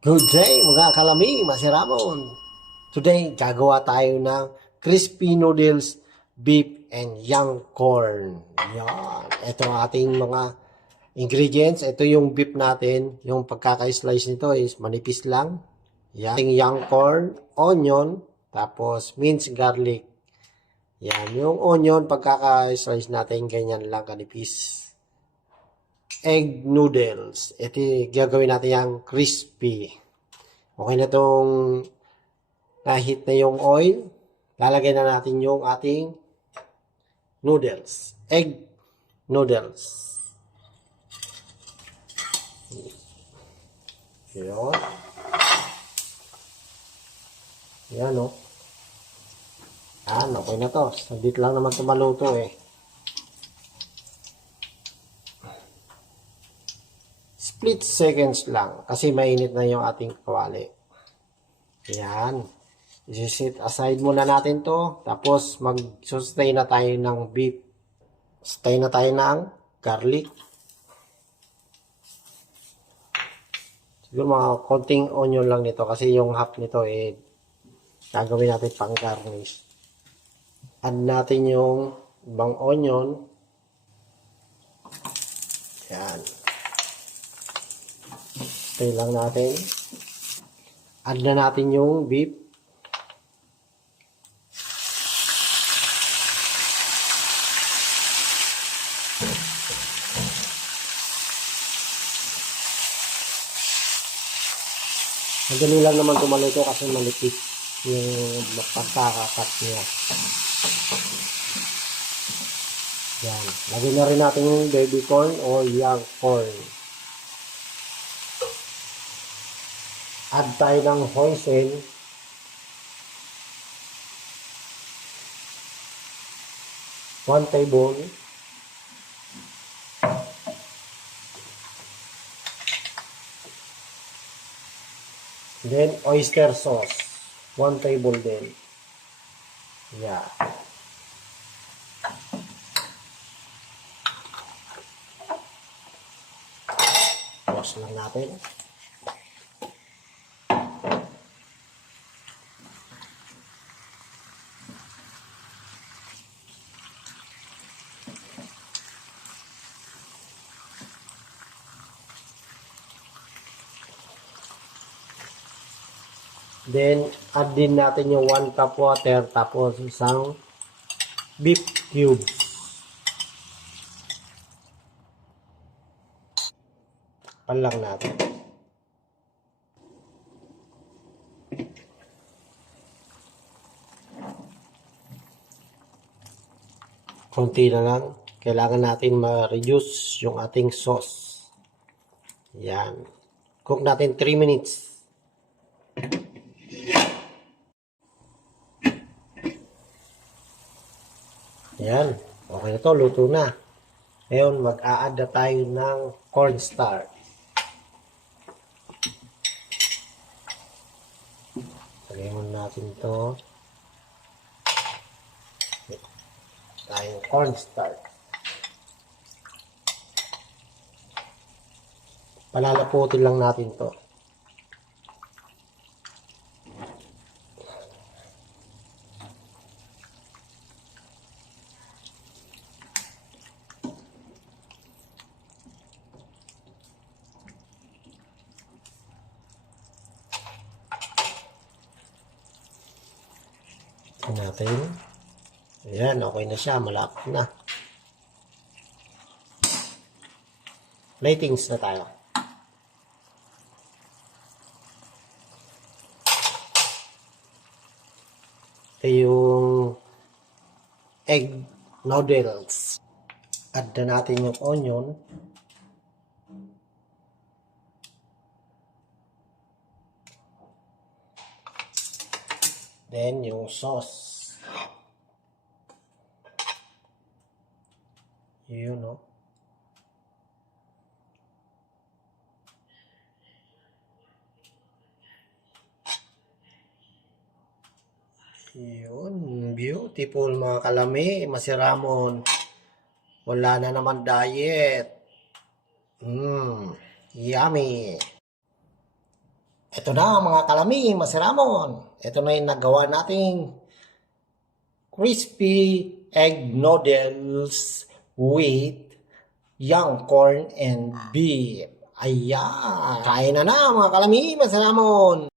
Good day mga kalami, Masiramon. Today, gagawa tayo ng crispy noodles, beef, and young corn. Yan. Ito ang ating mga ingredients. Ito yung beef natin. Yung pagkaka-slice nito is manipis lang. Yan. Ating young corn, onion, tapos minced garlic. Yan. Yung onion, pagkaka-slice natin, ganyan lang kanipis. Egg noodles. Ito gagawin natin yung crispy. Okay na itong nahit na yung oil. Lalagay na natin yung ating noodles. Egg noodles. Yun. Yan o. Yan, okay na to. Saglit lang naman ito maluto eh. Split seconds lang kasi mainit na yung ating kawali. Yan. I-set aside muna natin to. Tapos mag-sustain na tayo ng beef. Stay na tayo ng garlic. Siguro mga konting onion lang nito kasi yung half nito eh gagawin natin pang garnish. Add natin yung ibang onion. Yan. Stay lang natin. Add na natin yung beef. Madali lang naman tumaluto kasi malipit yung pagkakakat niya. Yan. Lagyan na rin natin yung baby corn or young corn. Add tayo ng hoisin. One table. Then, oyster sauce. 1 table din. Yeah. Wash lang natin. Then, add din natin yung 1 cup water tapos isang beef cube. Pan lang natin. Konti na lang. Kailangan natin ma-reduce yung ating sauce. Yan. Cook natin 3 minutes. Yan. Okay na to. Luto na. Ngayon, mag-a-add na tayo ng cornstarch. Lagyan muna natin to. Tayong cornstarch. Palalaputin lang natin to. Natin. Ayan, okay na siya. Malapit na. Platings na tayo. Ito yung egg noodles. Add na natin yung onion. Then, yung sauce. Yun, no? Yun. Beautiful, mga kalami. Masiramon. Wala na naman diet. Yummy. Ito na mga kalami, masiramon. Ito na yung nagawa nating crispy egg noodles with young corn and beef. Ayan. Kain na mga kalami, masiramon.